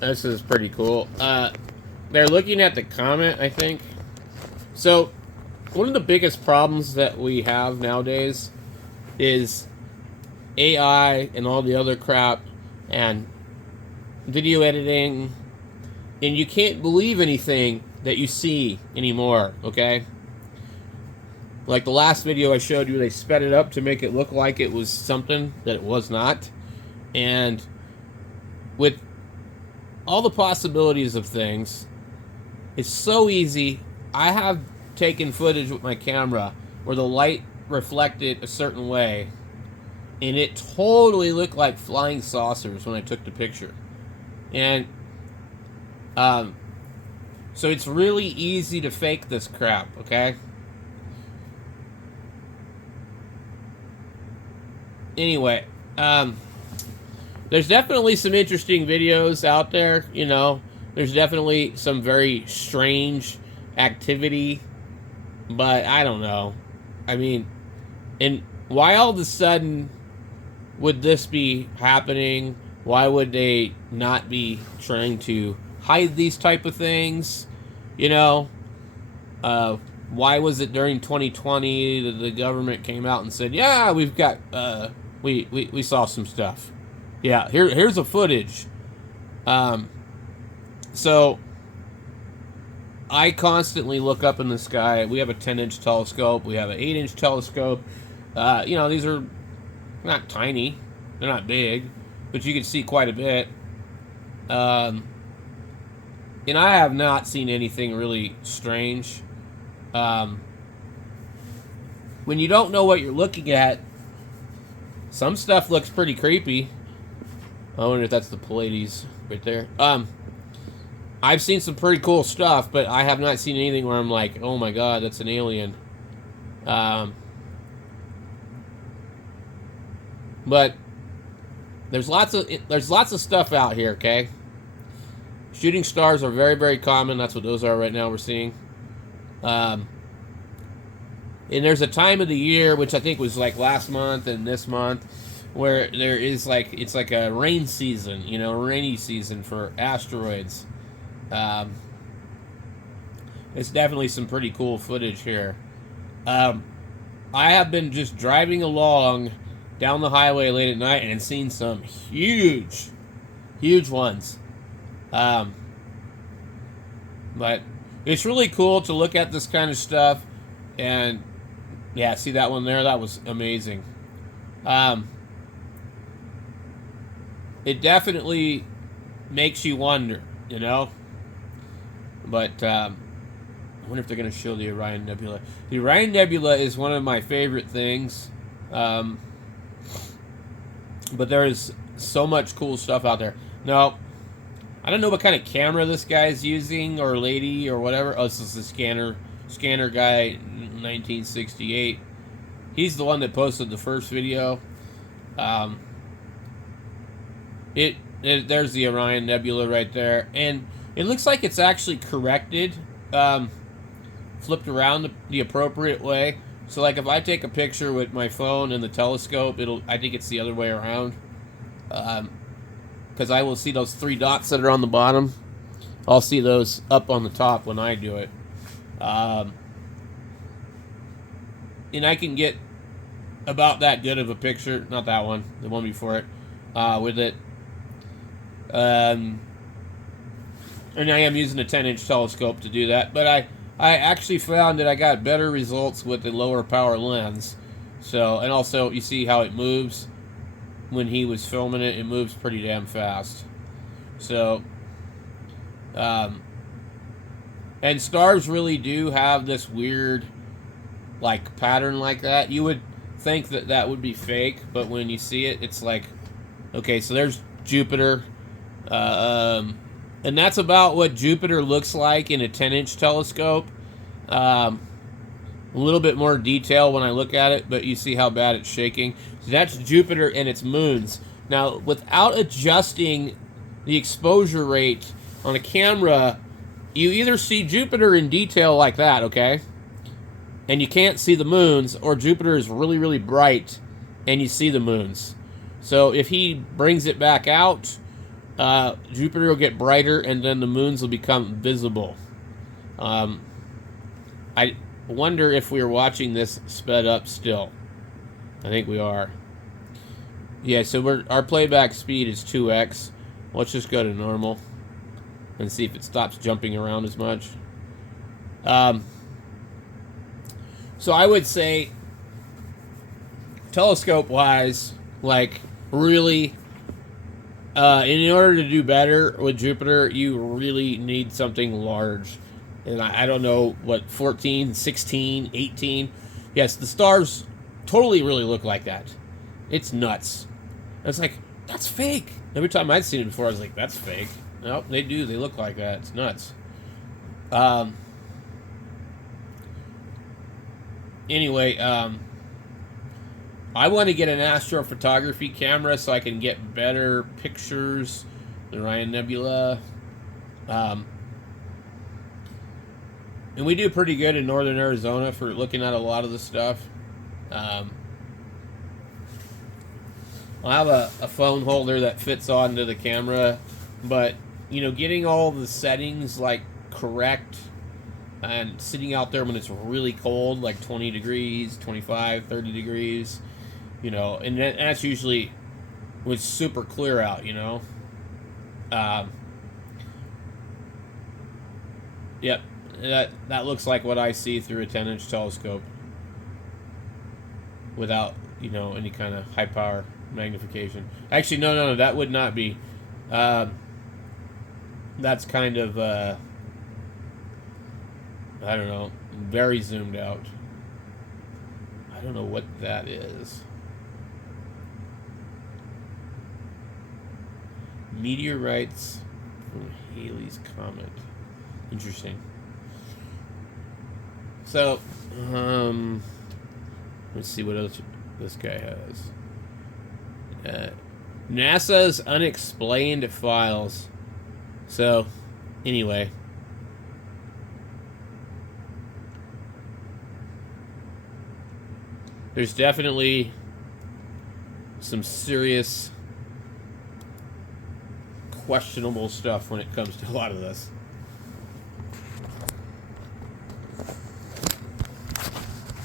This is pretty cool. They're looking at the comment, I think. So, one of the biggest problems that we have nowadays is AI and all the other crap and video editing, and you can't believe anything that you see anymore, okay? Like the last video I showed you, they sped it up to make it look like it was something that it was not. And with all the possibilities of things, it's so easy. I have taken footage with my camera where the light reflected a certain way, and it totally looked like flying saucers when I took the picture. And so it's really easy to fake this crap, okay? Anyway, there's definitely some interesting videos out there, you know. There's definitely some very strange activity, but I don't know. I mean, and why all of a sudden would this be happening? Why would they not be trying to hide these type of things? You know, why was it during 2020 that the government came out and said, "Yeah, we've got we saw some stuff. Yeah, here's the footage." So I constantly look up in the sky. We have a 10-inch telescope. We have an 8-inch telescope. You know, these are not tiny. They're not big, but you can see quite a bit. And I have not seen anything really strange. When you don't know what you're looking at, some stuff looks pretty creepy. I wonder if that's the Pleiades right there. I've seen some pretty cool stuff, but I have not seen anything where I'm like, oh my god, that's an alien. But there's lots of stuff out here, okay? Shooting stars are very, very common. That's what those are right now we're seeing. And there's a time of the year, which I think was like last month and this month, where there is like, it's like a rain season, you know, rainy season for asteroids. It's definitely some pretty cool footage here. I have been just driving along down the highway late at night and seen some huge ones. But it's really cool to look at this kind of stuff. And yeah, see that one there? That was amazing. It definitely makes you wonder, you know? But I wonder if they're going to show the Orion Nebula. The Orion Nebula is one of my favorite things. But there is so much cool stuff out there. Now, I don't know what kind of camera this guy's using, or lady, or whatever. Oh, this is the scanner guy, 1968. He's the one that posted the first video. There's the Orion Nebula right there, and it looks like it's actually corrected, flipped around the appropriate way. So, like, if I take a picture with my phone and the telescope, I think it's the other way around. Because I will see those 3 dots that are on the bottom. I'll see those up on the top when I do it. And I can get about that good of a picture. Not that one, the one before it. With it. And I am using a 10-inch telescope to do that. But I actually found that I got better results with the lower power lens. So, and also you see how it moves when he was filming it. It moves pretty damn fast. So, and stars really do have this weird, like, pattern like that. You would think that that would be fake, but when you see it, it's like, okay, so there's Jupiter. And that's about what Jupiter looks like in a 10-inch telescope. A little bit more detail when I look at it, but you see how bad it's shaking. So that's Jupiter and its moons. Now, without adjusting the exposure rate on a camera, you either see Jupiter in detail like that, okay? And you can't see the moons, or Jupiter is really, really bright and you see the moons. So if he brings it back out, Jupiter will get brighter, and then the moons will become visible. Um, I wonder if we are watching this sped up still. I think we are. Yeah, so our playback speed is 2x. Let's just go to normal and see if it stops jumping around as much. So I would say, telescope-wise, like, really, in order to do better with Jupiter, you really need something large. And I don't know what, 14, 16, 18. Yes, the stars totally really look like that. It's nuts. It's like, that's fake. Every time I'd seen it before, I was like, that's fake. Nope, they do. They look like that. It's nuts. Anyway, I want to get an astrophotography camera so I can get better pictures. The Orion Nebula. And we do pretty good in northern Arizona for looking at a lot of the stuff. I'll have a phone holder that fits onto the camera, but, you know, getting all the settings, like, correct and sitting out there when it's really cold, like 20 degrees, 25, 30 degrees, you know, and that's usually when it's super clear out, you know. Yep, that looks like what I see through a 10-inch telescope without, you know, any kind of high power magnification. Actually, no, that would not be. That's kind of, I don't know, very zoomed out. I don't know what that is. Meteorites from Halley's Comet. Interesting. So, let's see what else this guy has. NASA's unexplained files. So, anyway. There's definitely some serious questionable stuff when it comes to a lot of this.